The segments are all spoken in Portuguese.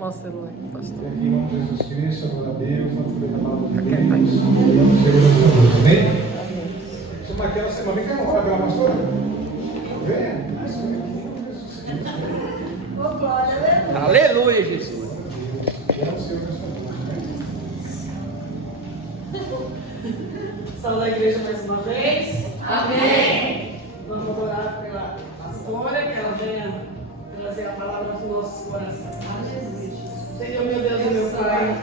nosso elenco, pastor. Aqui, em nome de Jesus Cristo, glória a Deus, vamos poder da palavra de Deus. Vamos ser Deus. Amém? Chama aquela semana, vem cá, olha pela pastora. Venha. Aleluia, Jesus. Saúde a igreja mais uma vez. Amém. Vamos orar pela pastora, que ela venha trazer a palavra dos nossos corações. Senhor, meu Deus e meu Pai,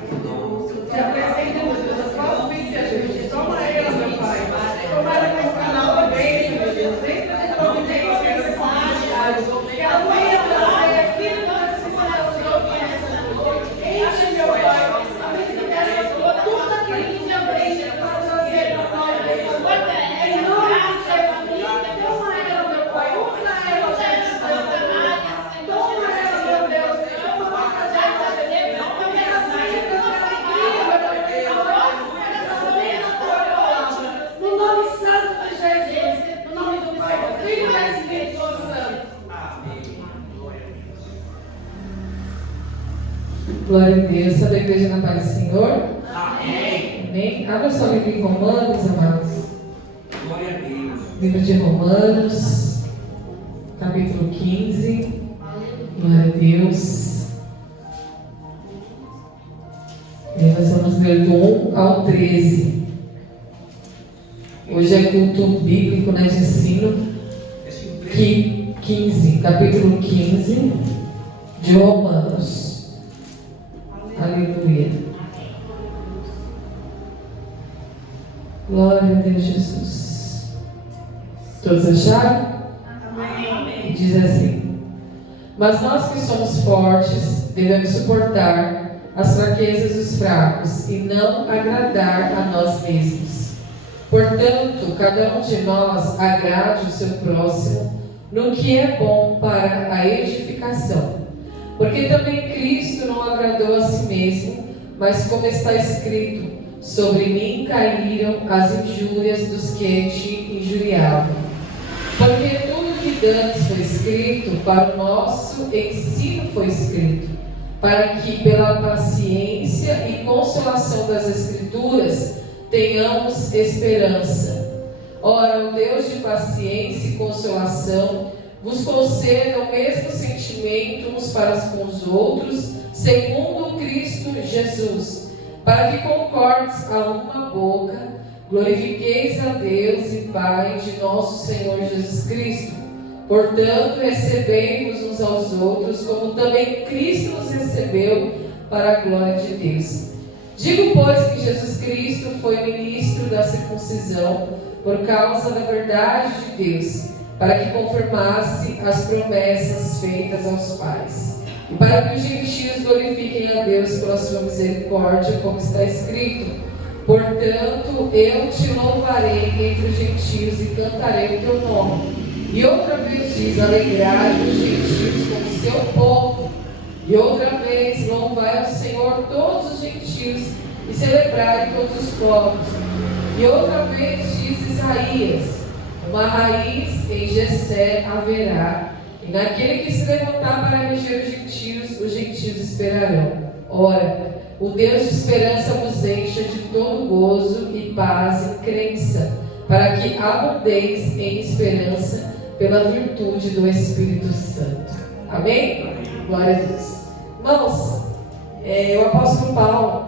te apresento, meu Deus, a tua filha, Jesus. Toma ela, meu Pai. Toma ela com esse canal da bênção, meu Deus. Entra de providência, que ela venha trazer aqui no nosso coração, essa noite. Enche, meu Pai, a mente dessa tua, tudo aquilo que te abriu para trazer para nós, Deus. Em nome de Jesus, toma ela, meu Pai. Usa ela, Jesus. Toma ela, meu Deus. Toma a no nome santo de Jesus, no nome do Pai, do Filho e do Espírito Santo. Amém. Glória a Deus. Toda a igreja na paz do Senhor. Amém. Amém. Abra sua Bíblia em Romanos, amados. Glória a Deus. Livro de Romanos, capítulo 15. Glória a Deus. E nós vamos ler do 1 ao 13. Hoje é culto bíblico, né, de ensino. 15, capítulo 15 de Romanos. Aleluia. Glória a Deus, Jesus. Todos acharam? Amém. Diz assim: mas nós que somos fortes devemos suportar as fraquezas dos fracos e não agradar a nós mesmos. Portanto, cada um de nós agrade o seu próximo no que é bom para a edificação. Porque também Cristo não agradou a si mesmo, mas como está escrito, sobre mim caíram as injúrias dos que te injuriavam. Porque tudo que dantes foi escrito, para o nosso ensino foi escrito, para que pela paciência e consolação das Escrituras tenhamos esperança. Ora, o Deus de paciência e consolação vos conceda o mesmo sentimento uns para com os outros, segundo Cristo Jesus, para que concordes a uma boca, glorifiqueis a Deus e Pai de nosso Senhor Jesus Cristo. Portanto, recebei-vos uns aos outros, como também Cristo nos recebeu para a glória de Deus. Digo, pois, que Jesus Cristo foi ministro da circuncisão por causa da verdade de Deus, para que confirmasse as promessas feitas aos pais, e para que os gentios glorifiquem a Deus pela sua misericórdia, como está escrito: portanto, eu te louvarei entre os gentios e cantarei o teu nome. E outra vez diz: alegrai os gentios com seu povo. E outra vez: louvai ao Senhor todos os gentios e celebrai todos os povos. E outra vez diz Isaías: uma raiz em Jessé haverá, e naquele que se levantar para reger os gentios esperarão. Ora, o Deus de esperança vos encha de todo gozo e paz em crença, para que abundeis em esperança pela virtude do Espírito Santo. Amém? Glória a Deus. Irmãos, o apóstolo Paulo,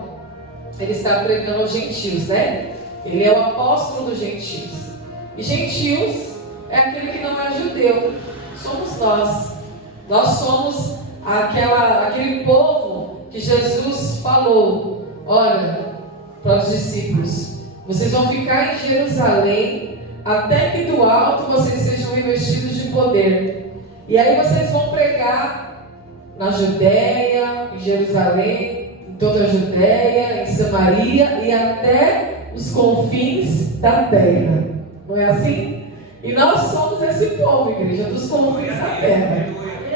ele está pregando aos gentios, né? Ele é o apóstolo dos gentios. E gentios é aquele que não é judeu. Somos nós. Nós somos aquele povo que Jesus falou: olha, para os discípulos, vocês vão ficar em Jerusalém até que do alto vocês sejam revestidos de poder. E aí vocês vão pregar na Judéia, em Jerusalém, em toda a Judéia, em Samaria e até os confins da terra. Não é assim? E nós somos esse povo, igreja, dos confins da terra.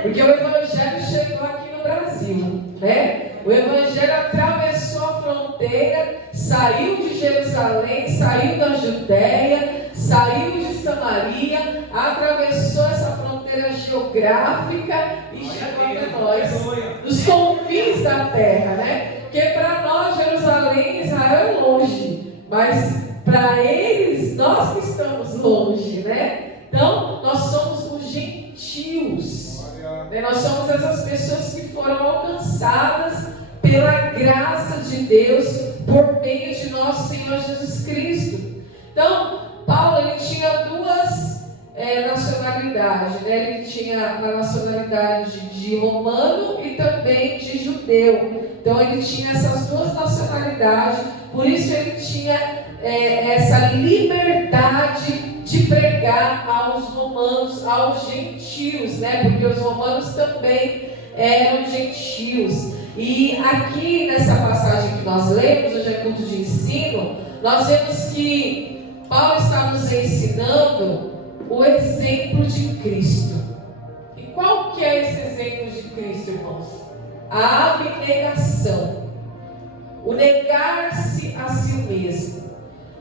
Porque o Evangelho chegou aqui no Brasil, né? O Evangelho atravessou a fronteira, saiu de Jerusalém, saiu da Judéia, saiu de Samaria, atravessou essa fronteira geográfica e chegou até nós. nos confins da terra, né? Porque para nós, Jerusalém, Israel é longe, mas para eles, nós que estamos longe, né? Então, nós somos os gentios, né? Nós somos essas pessoas que foram alcançadas pela graça de Deus por meio de nosso Senhor Jesus Cristo. Então, Paulo, ele tinha duas nacionalidades, né? Ele tinha a nacionalidade de romano e também de judeu. Então, ele tinha essas duas nacionalidades, por isso ele tinha essa liberdade de pregar aos romanos, aos gentios, né? Porque os romanos também eram gentios. E aqui nessa passagem que nós lemos, hoje é culto de ensino, nós vemos que Paulo está nos ensinando o exemplo de Cristo. E qual que é esse exemplo de Cristo, irmãos? A abnegação, o negar-se a si mesmo.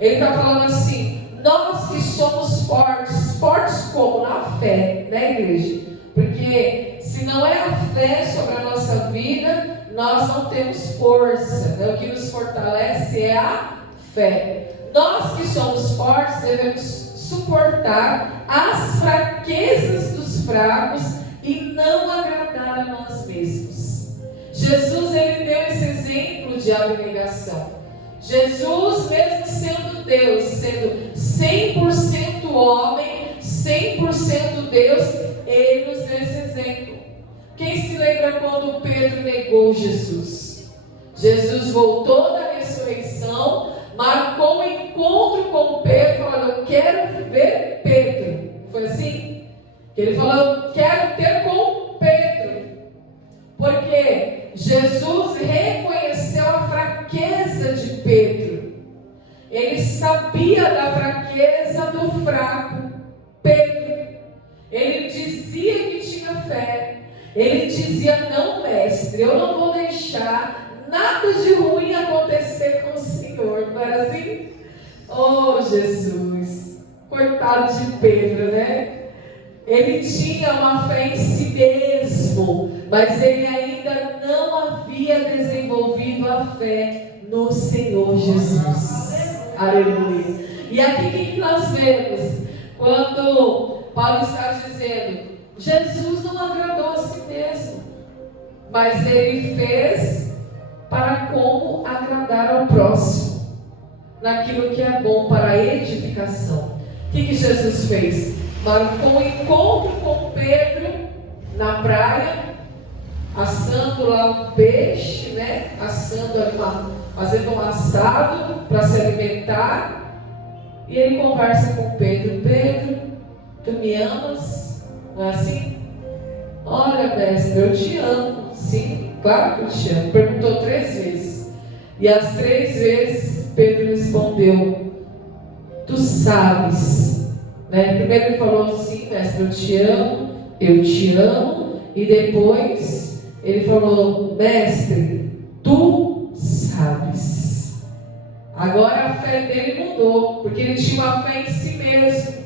Ele está falando assim: nós que somos fortes, fortes como? Na fé, né, igreja? Porque se não é a fé sobre a nossa vida, nós não temos força, né? O que nos fortalece é a fé. Nós que somos fortes devemos suportar as fraquezas dos fracos e não agradar a nós mesmos. Jesus, ele deu esse exemplo de abnegação. Jesus, mesmo sendo Deus, sendo 100% homem, 100% Deus, ele nos deu esse exemplo. Quem se lembra quando Pedro negou Jesus? Jesus voltou da ressurreição, marcou um encontro com Pedro, falou: eu quero ver Pedro. Foi assim? Que ele falou: eu quero ter com Pedro. Porque Jesus reconheceu a fraqueza de Pedro. Ele sabia da fraqueza do fraco Pedro. Ele dizia que tinha fé. Ele dizia: não, mestre, eu não vou deixar nada de ruim acontecer com o Senhor. Não era assim? Oh, Jesus, coitado de Pedro, né? Ele tinha uma fé em si mesmo, mas ele ainda não havia desenvolvido a fé no Senhor Jesus. Aleluia. E aqui o que nós vemos? Quando Paulo está dizendo: Jesus não agradou a si mesmo, mas ele fez para como agradar ao próximo, naquilo que é bom para a edificação. O que Jesus fez? Marcou um encontro com Pedro na praia, assando lá um peixe, né? Fazendo um assado para se alimentar. E ele conversa com Pedro: Pedro, tu me amas? Não é assim? Olha, mestre, eu te amo. Sim, claro que eu te amo. Perguntou 3 vezes. E as 3 vezes Pedro respondeu: tu sabes. Né? Primeiro ele falou: sim, mestre, eu te amo, eu te amo. E depois ele falou: mestre, tu sabes. Agora a fé dele mudou, porque ele tinha uma fé em si mesmo.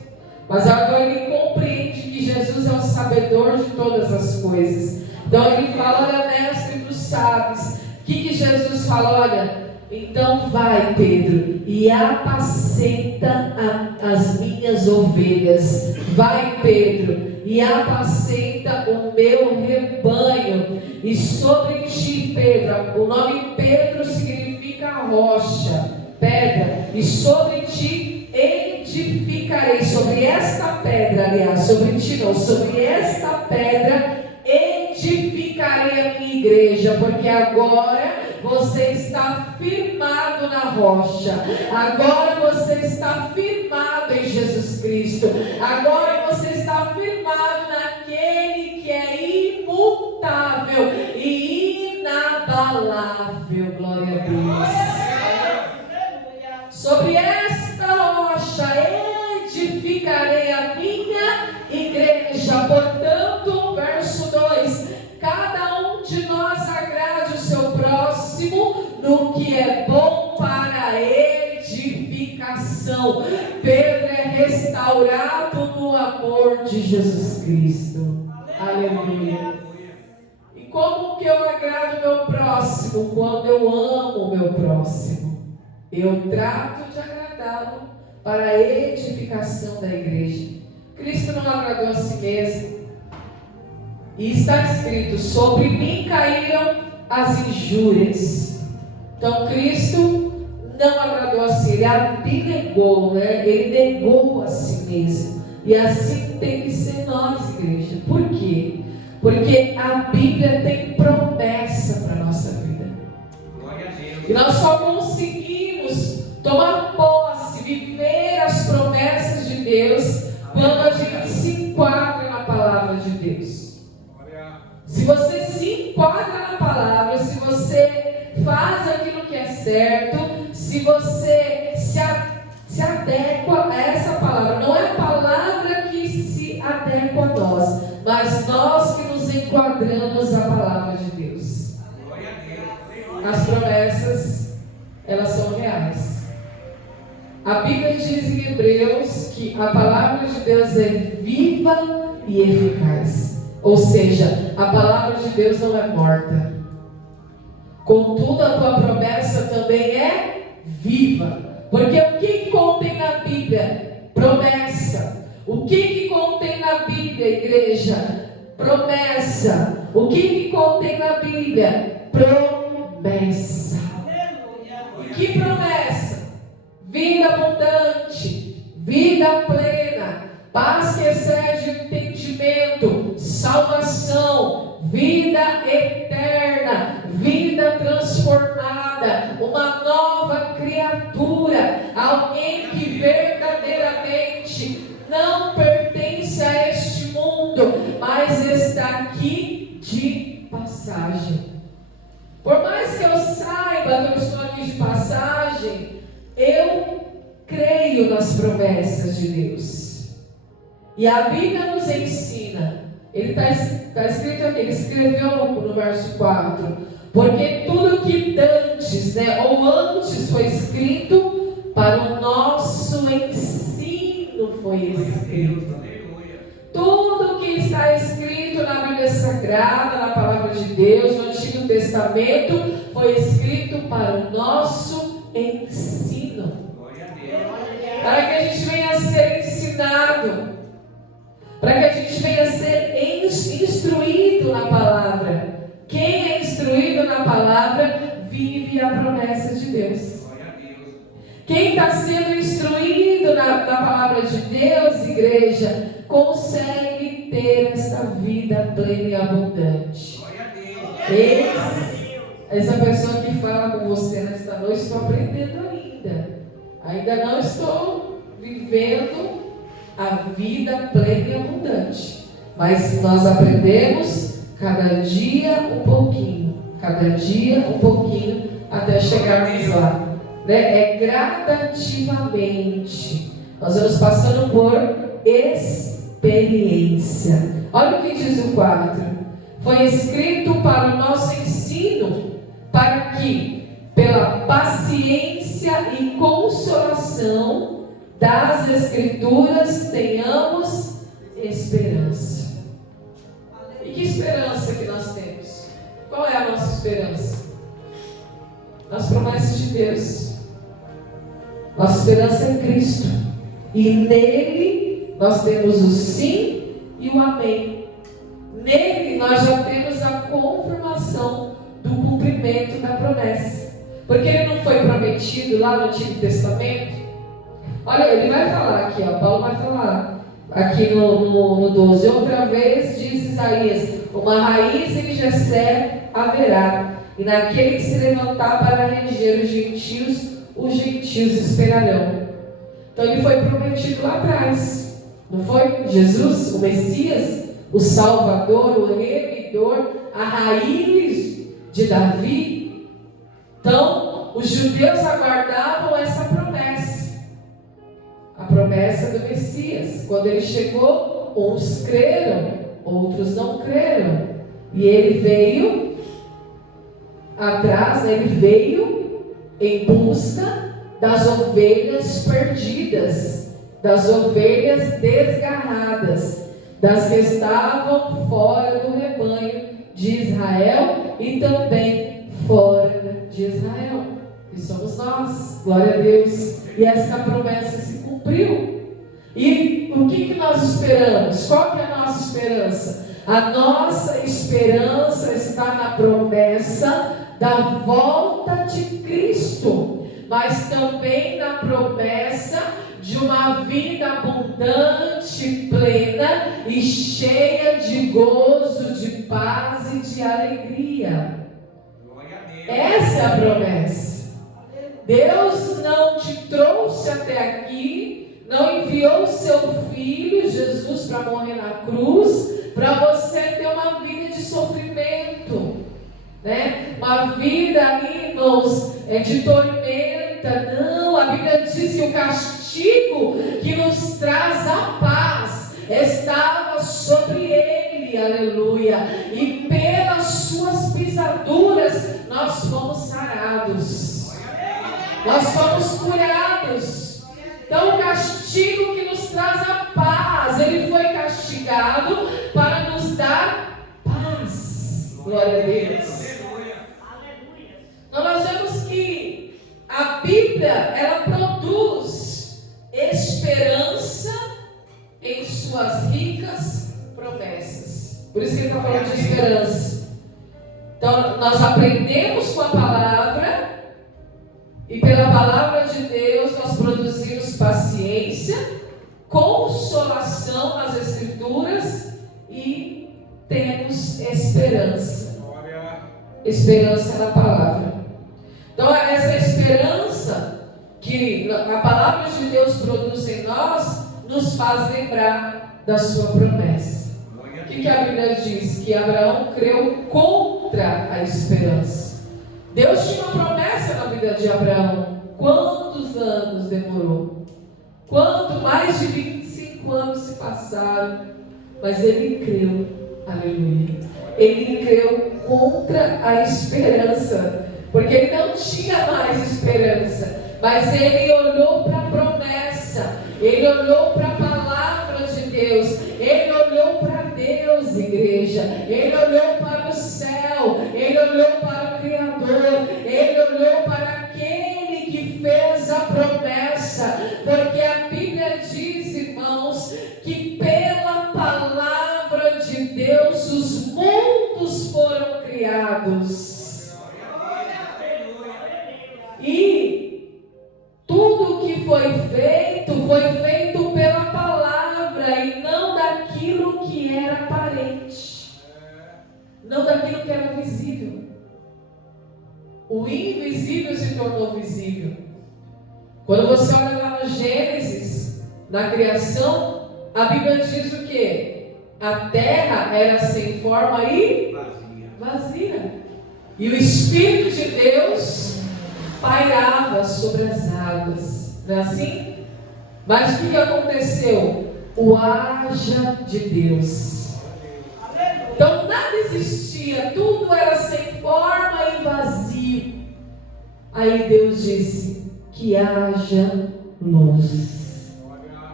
Mas agora ele compreende que Jesus é o sabedor de todas as coisas. Então ele fala: olha, mestre, tu sabes. O que Jesus fala? Olha, então vai, Pedro, e apacenta as minhas ovelhas. Vai, Pedro, e apacenta o meu rebanho. E sobre ti, Pedro, o nome Pedro significa rocha, pedra. E sobre ti edificarei. Sobre esta pedra, aliás, sobre ti não, sobre esta pedra edificarei a minha igreja. Porque agora você está firmado na rocha. Agora você está firmado em Jesus Cristo. Agora você está firmado naquele que é imutável e inabalável. Glória a Deus. Sobre esta rocha edificarei a minha igreja. Portanto, verso 2: cada um de nós agrade o seu próximo no que é bom para a edificação. Pedro é restaurado no amor de Jesus Cristo. Aleluia. E como que que eu agrado o meu próximo? Quando eu amo o meu próximo. Eu trato de agradá-lo para a edificação da igreja. Cristo não agradou a si mesmo. E está escrito: sobre mim caíram as injúrias. Então Cristo não agradou a si, ele abnegou, né? Ele negou a si mesmo. E assim tem que ser nós, igreja. Por quê? Porque a Bíblia tem promessa para a nossa vida. Glória a Deus. E nós só conseguimos tomar posse, viver as promessas de Deus, quando a gente se enquadra na palavra de Deus. Se você se enquadra na palavra, se você faz aquilo que é certo, se você se adequa a essa palavra, não é a palavra que se adequa a nós, mas nós que nos enquadramos à palavra de Deus. Glória a Deus. As promessas, elas são reais. A Bíblia diz em Hebreus que a palavra de Deus é viva e eficaz. Ou seja, a palavra de Deus não é morta. Contudo, a tua promessa também é viva. Porque o que contém na Bíblia? Promessa. O que contém na Bíblia, igreja? Promessa. O que contém na Bíblia? Promessa. E que promessa? Vida abundante, vida plena, paz que excede o entendimento, salvação, vida eterna, vida transformada, uma nova criatura, alguém que verdadeiramente não pertence a este mundo, mas está aqui de passagem. Por mais que eu saiba que eu estou aqui de passagem, eu creio nas promessas de Deus. E a Bíblia nos ensina, ele está escrito aqui, ele escreveu no verso 4, porque tudo que dantes, ou antes foi escrito, para o nosso ensino foi escrito. Tudo que está escrito na Bíblia Sagrada, na Palavra de Deus, no Antigo Testamento, foi escrito para o nosso ensino. Para que a gente venha a ser ensinado, para que a gente venha a ser instruído na palavra. Quem é instruído na palavra vive a promessa de Deus. Quem está sendo instruído na palavra de Deus, igreja, consegue ter essa vida plena e abundante. Essa pessoa que fala com você nesta noite, estou aprendendo ainda. Ainda não estou vivendo a vida plena e abundante. Mas nós aprendemos cada dia um pouquinho. Cada dia um pouquinho até chegarmos lá. É gradativamente. Nós vamos passando por experiência. Olha o que diz o 4. Foi escrito para o nosso ensino, para que, pela paciência e consolação das Escrituras, tenhamos esperança. E que esperança que nós temos? Qual é a nossa esperança? As promessas de Deus. Nossa esperança é Cristo. E nele nós temos o sim e o amém. Nele nós já temos a confirmação do cumprimento da promessa. Porque ele não foi prometido lá no Antigo Testamento. Olha, ele vai falar aqui, Paulo vai falar aqui no 12. Outra vez diz Isaías: uma raiz em Jessé haverá, e naquele que se levantar para reger os gentios esperarão. Então ele foi prometido lá atrás, não foi? Jesus, o Messias, o Salvador, o Remidor, a raiz de Davi. Então os judeus aguardavam essa promessa, a promessa do Messias. Quando ele chegou, uns creram, outros não creram, e ele veio atrás, ele veio em busca das ovelhas perdidas, das ovelhas desgarradas, das que estavam fora do rebanho de Israel, e também fora de Israel, que somos nós, glória a Deus. E essa promessa se cumpriu. E o que nós esperamos? Qual que é a nossa esperança? A nossa esperança está na promessa da volta de Cristo, mas também na promessa de uma vida abundante, plena e cheia de gozo, de paz e de alegria. Essa é a promessa. Deus não te trouxe até aqui, não enviou o seu Filho Jesus para morrer na cruz, para você ter uma vida de sofrimento, né? Uma vida, irmãos, de tormenta. Não, a Bíblia diz que o castigo que nos traz a paz estava sobre ele, aleluia, e pelas suas pisaduras nós fomos sarados, nós fomos curados. Então o castigo que nos traz a paz, ele foi castigado para nos dar paz, glória a Deus. Então nós vemos que a Bíblia, ela produz esperança em suas ricas promessas. Por isso que ele está falando de esperança. Então nós aprendemos com a palavra, e pela palavra de Deus nós produzimos paciência, consolação nas Escrituras e temos esperança. Esperança na palavra. Então essa esperança que a palavra de Deus produz em nós nos faz lembrar da sua promessa. O que a Bíblia diz? Que Abraão creu contra a esperança. Deus tinha uma promessa na vida de Abraão. Quantos anos demorou? Mais de 25 anos se passaram. Mas ele creu. Aleluia. Ele creu contra a esperança. Porque ele não tinha mais esperança. Mas ele olhou para a promessa. Ele olhou para a palavra de Deus. Ele olhou para Deus, igreja. Ele olhou para o céu. Ele olhou para o Criador. Ele olhou para aquele que fez a promessa. Porque a Bíblia diz, irmãos, que pela palavra de Deus os mundos foram criados. E tudo que foi feito pela palavra e não daquilo que era aparente, não daquilo que era visível. O invisível se tornou visível. Quando você olha lá no Gênesis, na criação, a Bíblia diz o quê? A terra era sem forma e vazia. E o Espírito de Deus pairava sobre as águas. Não é assim? Mas o que aconteceu? O haja de Deus. Então nada existia, tudo era sem forma e vazio. Aí Deus disse que haja luz.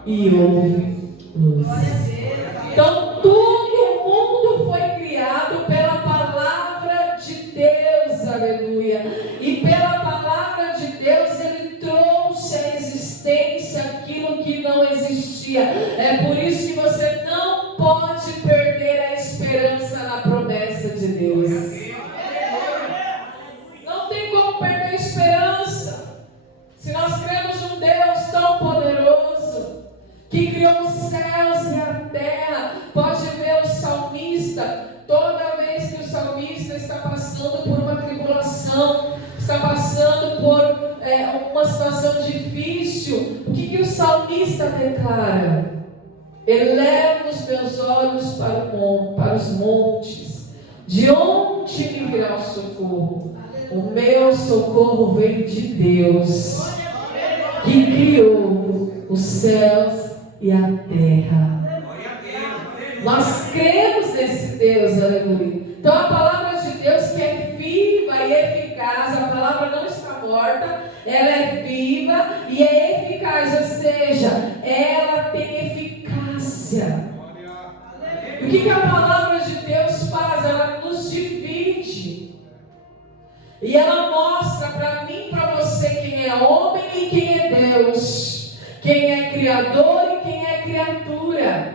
E houve luz. Então todo mundo foi criado pela palavra de Deus, aleluia. E pela palavra de Deus ele trouxe à existência aquilo que não existia. É por isso que você não pode perder a esperança na promessa de Deus. Não tem como perder a esperança. Se nós cremos num Deus tão poderoso, que criou os céus e a terra, pode ver o salmista, toda vez que o salmista está passando por uma tribulação, está passando por uma situação difícil, o que o salmista declara? Eleva os meus olhos para os montes, de onde me virá o socorro? O meu socorro vem de Deus, que criou os céus e a terra. Nós cremos nesse Deus, aleluia. Então a palavra de Deus, que é viva e eficaz, a palavra não está morta, ela é viva e é eficaz, ou seja, ela tem eficácia. O que a palavra de Deus faz? Ela nos divide. E ela mostra para mim e para você quem é homem e quem é Deus, quem é criador e quem é criatura.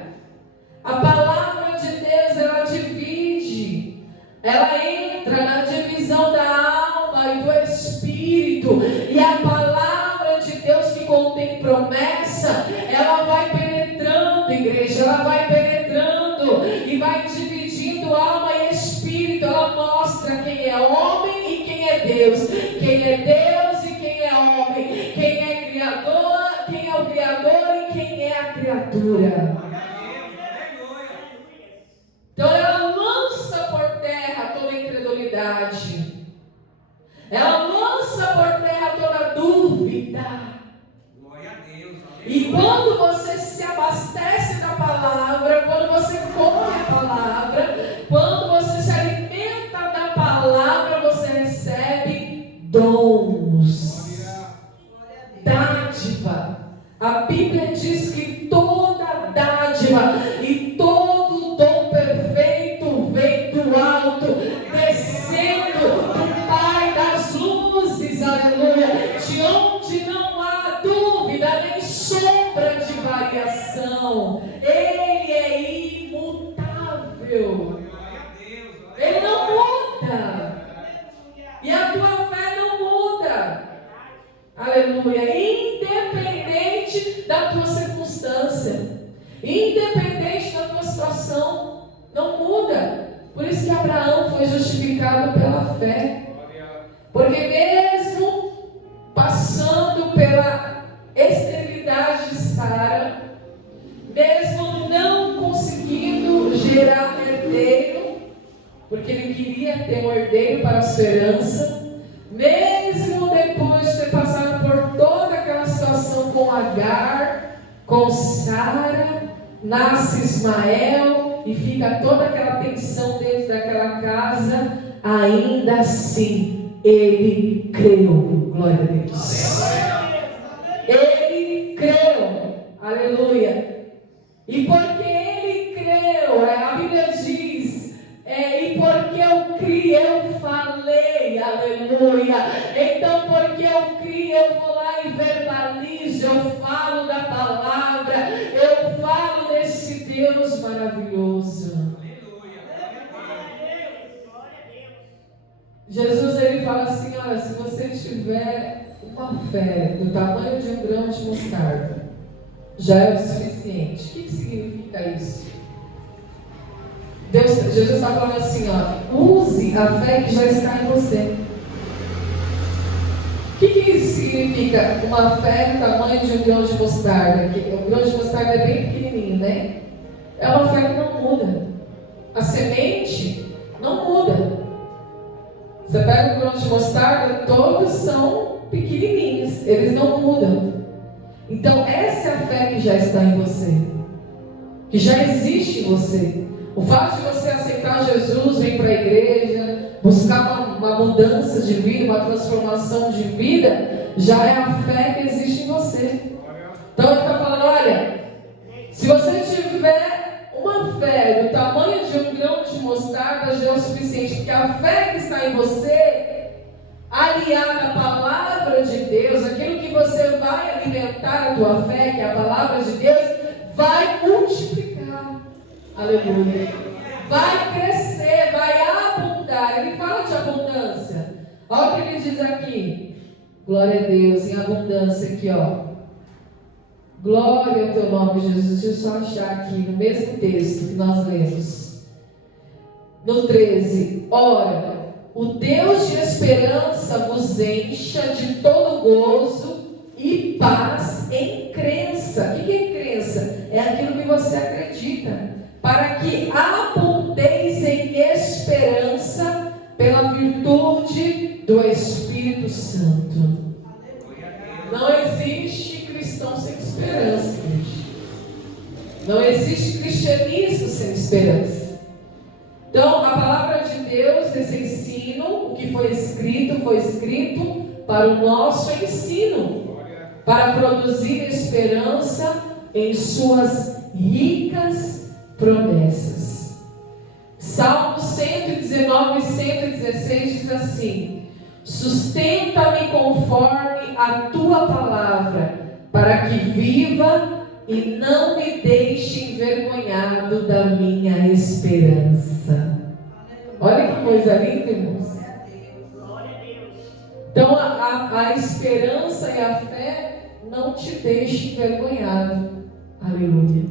A palavra de Deus, ela divide, ela entra na divisão da alma e do espírito, e a palavra de Deus que contém promessa, ela vai penetrando, igreja, ela vai penetrando e vai dividindo alma e espírito. Ela mostra quem é homem e quem é Deus, quem é Deus e quem é homem, quem é criador, quem é o criador e quem é a criatura. Então ela lança por terra toda incredulidade, ela lança por terra toda dúvida. Glória a Deus. E quando você se abastece da palavra, quando você come a palavra, quando você se alimenta da palavra, você recebe dons, dádiva. A Bíblia diz que toda dádiva e todo dom perfeito vem do alto, descendo do Pai das luzes, aleluia, de onde não há dúvida nem sombra de variação. Ele é imutável, ele não muda, e a tua fé não muda, aleluia, independente da tua circunstância, independente da tua situação, não muda. Por isso que Abraão foi justificado pela fé, porque mesmo passando pela esterilidade de Sara, mesmo não conseguindo gerar herdeiro, porque ele queria ter um herdeiro para a sua herança, mesmo depois de ter passado por toda aquela situação com Agar, com Sara, nasce Ismael e fica toda aquela tensão dentro daquela casa, ainda assim ele creu. Glória a Deus. Ele creu, aleluia. E porque ele creu, a Bíblia diz, e porque eu criei, eu falei, aleluia. Então, porque eu criei, eu vou lá e verbalizo, eu falo da palavra, eu falo desse Deus maravilhoso. Jesus, ele fala assim, olha, se você tiver uma fé do tamanho de um grão de mostarda, já é o suficiente. O que significa isso? Jesus está falando assim, ó, use a fé que já está em você. O que isso significa? Uma fé do tamanho de um grão de mostarda. O grão de mostarda é bem pequenininho, né? É uma fé que não muda. A semente não muda. Você pega o grão de mostarda, todos são pequenininhos, eles não mudam. Então essa é a fé que já está em você, que já existe em você. O fato de você aceitar Jesus, vir para a igreja, buscar uma mudança de vida, uma transformação de vida, já é a fé que existe em você. Então ele está falando, olha, se você tiver uma fé do tamanho de um grão de mostarda, já é o suficiente, porque a fé que está em você, aliada à palavra de Deus, aquilo que você vai alimentar a tua fé, que é a palavra de Deus, vai multiplicar. Aleluia. Vai crescer, vai abundar. Ele fala de abundância. Olha o que ele diz aqui. Glória a Deus, em abundância aqui, ó. Glória ao teu nome, Jesus. Deixa eu só achar aqui no mesmo texto que nós lemos. No 13. Ora, o Deus de esperança vos encha de todo gozo e paz em crença. O que é crença? É aquilo que você acredita. Para que abundeis em esperança pela virtude do Espírito Santo. Não existe cristão sem esperança, gente. Não existe cristianismo sem esperança. Então, a palavra de Deus, esse ensino, o que foi escrito para o nosso ensino, para produzir esperança em suas ricas promessas. Salmo 119 e 116 diz assim: Sustenta-me conforme a tua palavra, para que viva e não me deixe envergonhado da minha esperança. Olha que coisa linda, irmãos. Então a esperança e a fé não te deixam envergonhado. Aleluia.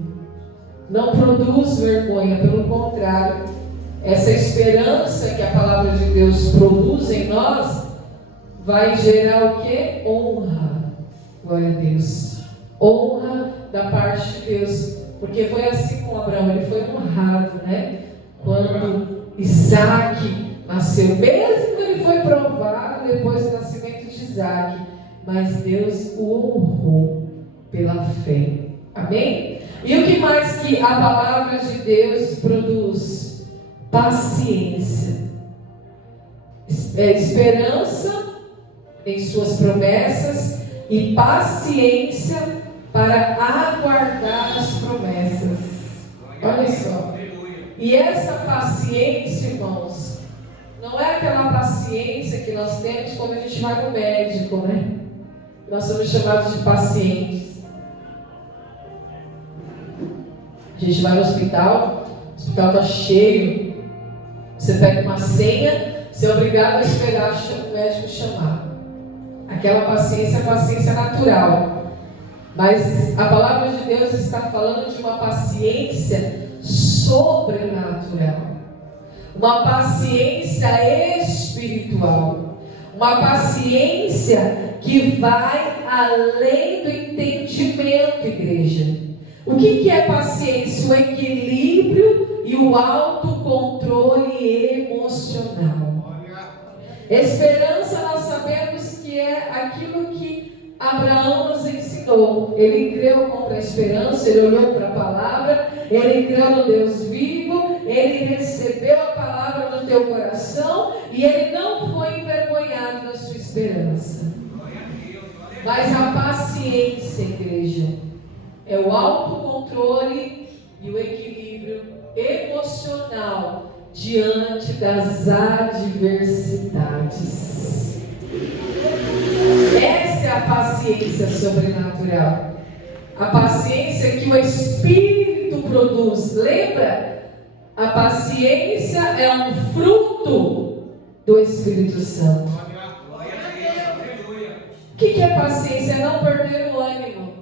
Não produz vergonha, pelo contrário. Essa esperança que a palavra de Deus produz em nós vai gerar o quê? Honra. Glória a Deus. Honra da parte de Deus. Porque foi assim com Abraão, ele foi honrado, né? Quando Isaac nasceu, mesmo ele foi provado depois do nascimento de Isaac, mas Deus o honrou pela fé. Amém? E o que mais que a palavra de Deus produz? Paciência. Esperança em suas promessas e paciência para aguardar as promessas. Olha só. E essa paciência, irmãos, não é aquela paciência que nós temos quando a gente vai no médico, né? Nós somos chamados de pacientes. A gente vai no hospital, o hospital está cheio. Você pega uma senha, você é obrigado a esperar o médico chamar. Aquela paciência é a paciência natural. Mas a palavra de Deus está falando de uma paciência sobrenatural. Uma paciência espiritual. Uma paciência que vai além do entendimento, igreja. O que é paciência? O equilíbrio e o autocontrole emocional. Esperança, nós sabemos que é aquilo que Abraão nos ensinou. Ele creu contra a esperança, ele olhou para a palavra, ele creu no Deus vivo, ele recebeu a palavra no teu coração e ele não foi envergonhado na sua esperança. Mas a paciência, igreja, é o autocontrole e o equilíbrio emocional diante das adversidades. Essa é a paciência sobrenatural. A paciência que o Espírito produz. Lembra? A paciência é um fruto do Espírito Santo. O que é paciência? É não perder o ânimo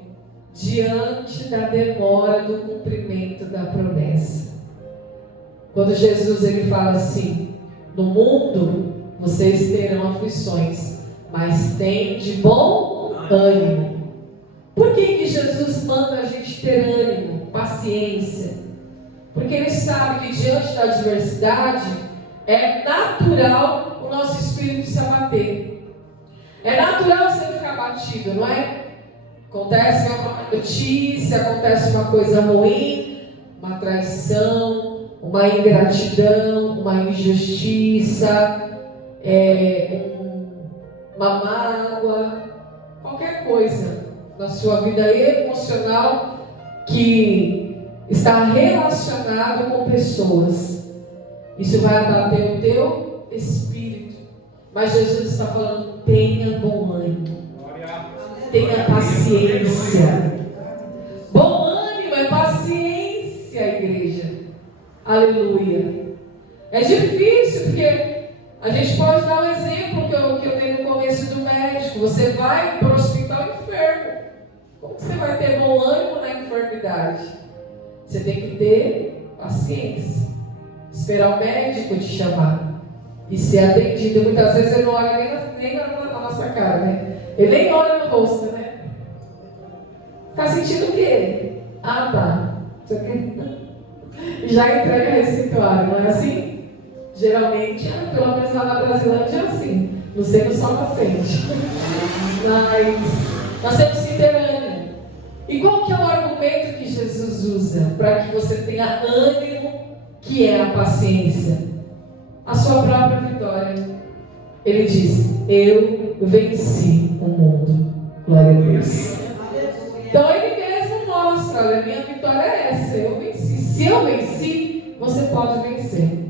diante da demora do cumprimento da promessa. Quando Jesus ele fala assim: no mundo vocês terão aflições, mas tem de bom ânimo. Por que Jesus manda a gente ter ânimo, paciência? Porque ele sabe que diante da adversidade é natural o nosso espírito se abater. É natural você ficar abatido, não é? Acontece uma notícia, acontece uma coisa ruim, uma traição, uma ingratidão, uma injustiça, uma mágoa, qualquer coisa na sua vida emocional que está relacionado com pessoas. Isso vai abater o teu espírito. Mas Jesus está falando: tenha bom ânimo. Tenha paciência. Bom ânimo é paciência, igreja. Aleluia. É difícil porque a gente pode dar um exemplo que eu dei no começo do médico. Você vai para o hospital enfermo. Como você vai ter bom ânimo na enfermidade? Você tem que ter paciência. Esperar o médico te chamar e ser atendido. Muitas vezes ele não olha nem na nossa cara, né? Ele nem olha no rosto, né? Tá sentindo o quê? Ah, tá. Já entrega receituário, não é assim? Geralmente, pelo menos lá na Brasilândia é assim. Não sei no sol nascente. Mas nós temos que ter ânimo. E qual que é o argumento que Jesus usa para que você tenha ânimo, que é a paciência? A sua própria vitória. Ele diz: eu venci o mundo. Glória a Deus. Então ele mesmo mostra: olha, minha vitória é essa, eu venci. Se eu venci, você pode vencer.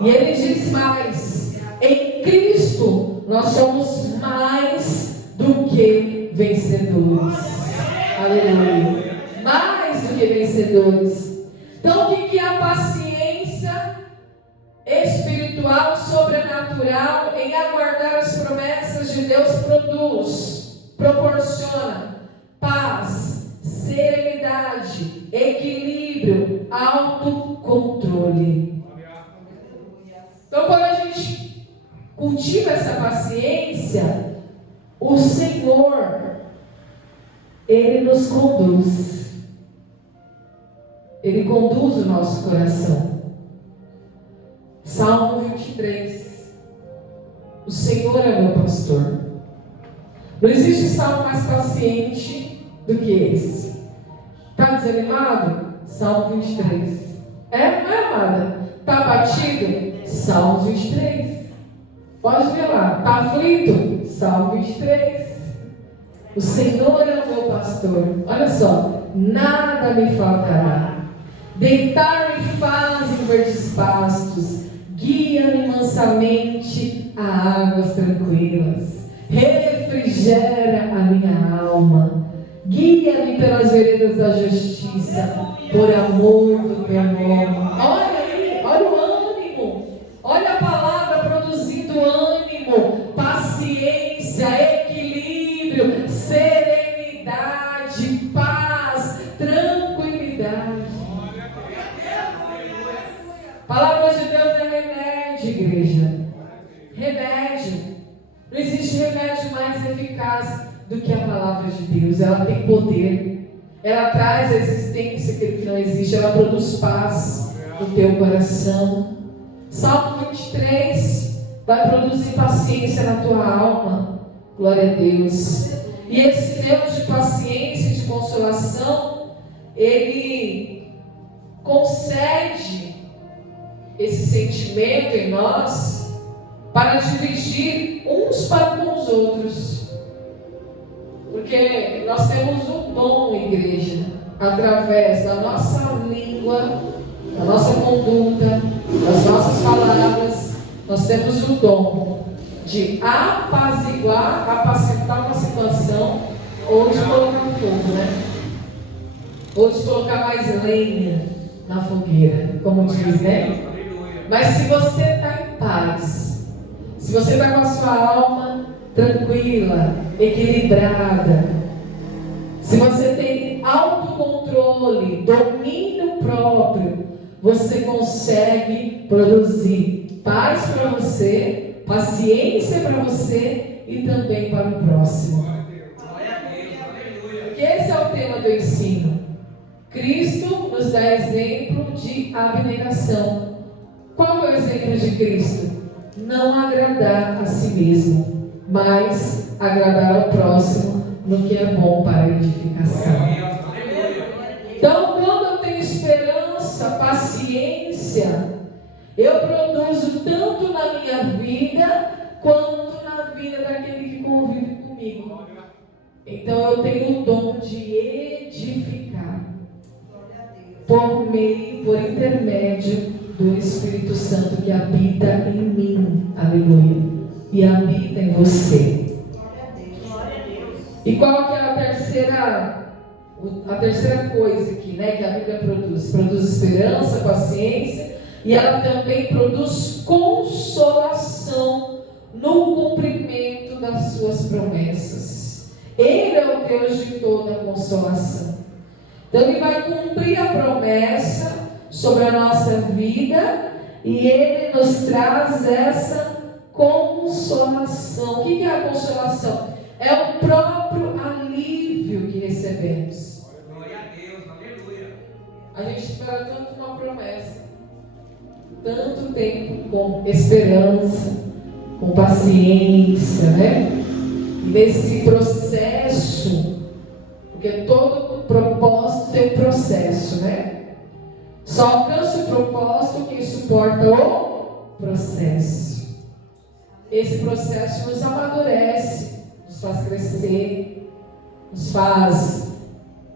E ele diz mais: em Cristo nós somos mais do que vencedores. Aleluia. Mais do que vencedores. Então, o que a paciência espiritual, sobrenatural, em aguardar as promessas de Deus produz? Proporciona paz, serenidade, equilíbrio, autocontrole. Então, quando a gente cultiva essa paciência, o Senhor, Ele nos conduz. Ele conduz o nosso coração. Salmo 23. O Senhor é meu pastor. Não existe salmo mais paciente do que esse. Está desanimado? Salmo 23. É, não é, amada? Está abatido? Salmo 23. Pode ver lá. Está aflito? Salmo 23. O Senhor é o meu pastor. Olha só. Nada me faltará. Deitar-me faz em verdes pastos. Guia-me mansamente a águas tranquilas. Refrigera a minha alma. Guia-me pelas veredas da justiça, por amor do teu nome. Olha aí, olha o ânimo. Olha a palavra produzindo ânimo, paciência, equilíbrio, serenidade, paz, tranquilidade. A palavra de Deus é remédio, igreja. Remédio. Não existe remédio mais eficaz do que a palavra de Deus. Ela tem poder. Ela traz a existência que não existe. Ela produz paz no teu coração. Salmo 23 vai produzir paciência na tua alma. Glória a Deus. E esse Deus de paciência e de consolação, Ele concede esse sentimento em nós para dividir uns para com os outros. Porque nós temos um dom, igreja, através da nossa língua, da nossa conduta, das nossas palavras, nós temos o dom de apaziguar, apacitar uma situação, ou de colocar fogo, né? Ou de colocar mais lenha na fogueira, como diz, né? Mas se você está em paz, se você está com a sua alma tranquila, equilibrada, se você tem autocontrole, domínio próprio, você consegue produzir paz para você, paciência para você e também para o próximo. Porque esse é o tema do ensino. Cristo nos dá exemplo de abnegação. Qual é o exemplo de Cristo? Não agradar a si mesmo, mas agradar ao próximo no que é bom para a edificação. Então, quando eu tenho esperança, paciência, eu produzo tanto na minha vida, quanto na vida daquele que convive comigo. Então, eu tenho o dom de edificar, por meio, por intermédio do Espírito Santo que habita em mim, aleluia, e habita em você. E qual que é a terceira coisa aqui, né, que a Bíblia produz? Produz esperança, paciência, e ela também produz consolação no cumprimento das suas promessas. Ele é o Deus de toda consolação. Então Ele vai cumprir a promessa sobre a nossa vida, e Ele nos traz essa consolação. O que é a consolação? É o próprio alívio que recebemos. Glória a Deus, aleluia. A gente espera tanto uma promessa, tanto tempo com esperança, com paciência, né? E nesse processo, porque todo propósito tem um processo, né? Só alcança o propósito quem suporta o processo. Esse processo nos amadurece, nos faz crescer, nos faz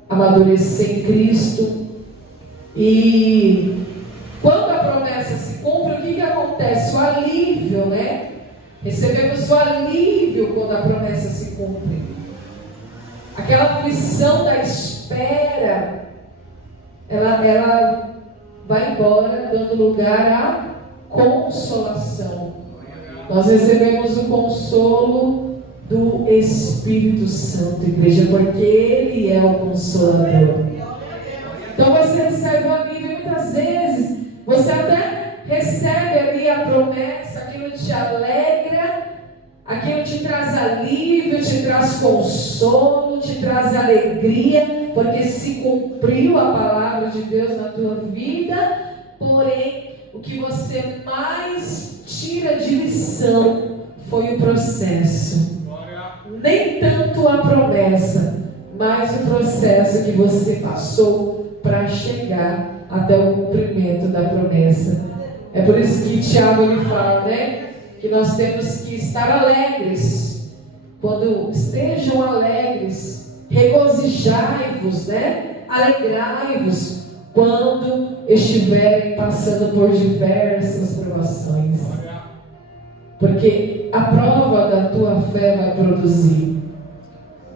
amadurecer em Cristo. E quando a promessa se cumpre, o que acontece? O alívio, né? Recebemos o alívio quando a promessa se cumpre. Aquela aflição da espera, ela vai embora, dando lugar à consolação. Nós recebemos o consolo do Espírito Santo, igreja, porque Ele é o Consolador. Então você recebe o alívio, e muitas vezes você até recebe ali a promessa, aquilo te alegra, aquilo te traz alívio, te traz consolo, te traz alegria, porque se cumpriu a palavra de Deus na tua vida. Porém, o que você mais tira de lição foi o processo. Nem tanto a promessa, mas o processo que você passou para chegar até o cumprimento da promessa. É por isso que Tiago ele fala, né? Que nós temos que estar alegres. Quando estejam alegres, regozijai-vos, né? Alegrai-vos quando estiverem passando por diversas provações. Porque a prova da tua fé vai produzir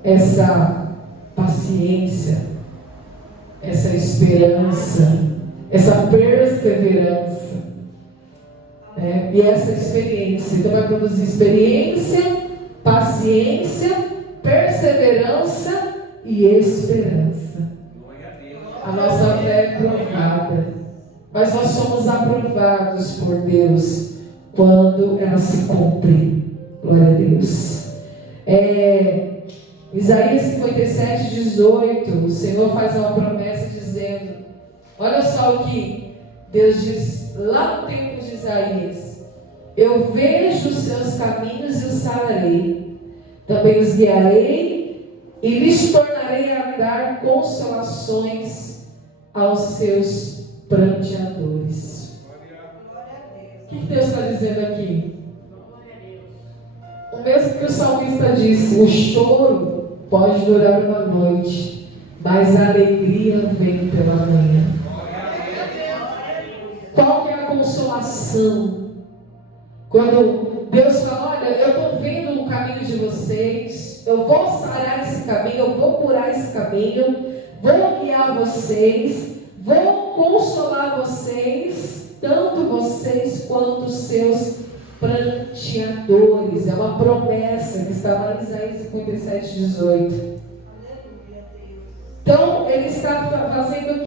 essa paciência, essa esperança, essa perseverança, né? E essa experiência. Então vai produzir experiência, paciência, perseverança e esperança. A nossa fé é provada, mas nós somos aprovados por Deus quando ela se cumpre. Glória a Deus. Isaías 57, 18, o Senhor faz uma promessa dizendo, olha só o que Deus diz lá no tempo de Isaías: eu vejo os seus caminhos e os sararei, também os guiarei e lhes tornarei a dar consolações aos seus pranteadores. O que Deus está dizendo aqui? O mesmo que o salmista disse: o choro pode durar uma noite, mas a alegria vem pela manhã. Qual que é a consolação? Quando Deus fala: olha, eu estou vendo o caminho de vocês, eu vou sarar esse caminho, eu vou curar esse caminho, vou guiar vocês, vou consolar vocês, tanto vocês quanto os seus pranteadores. É uma promessa que está lá em Isaías 57, 18. Então, ele está fazendo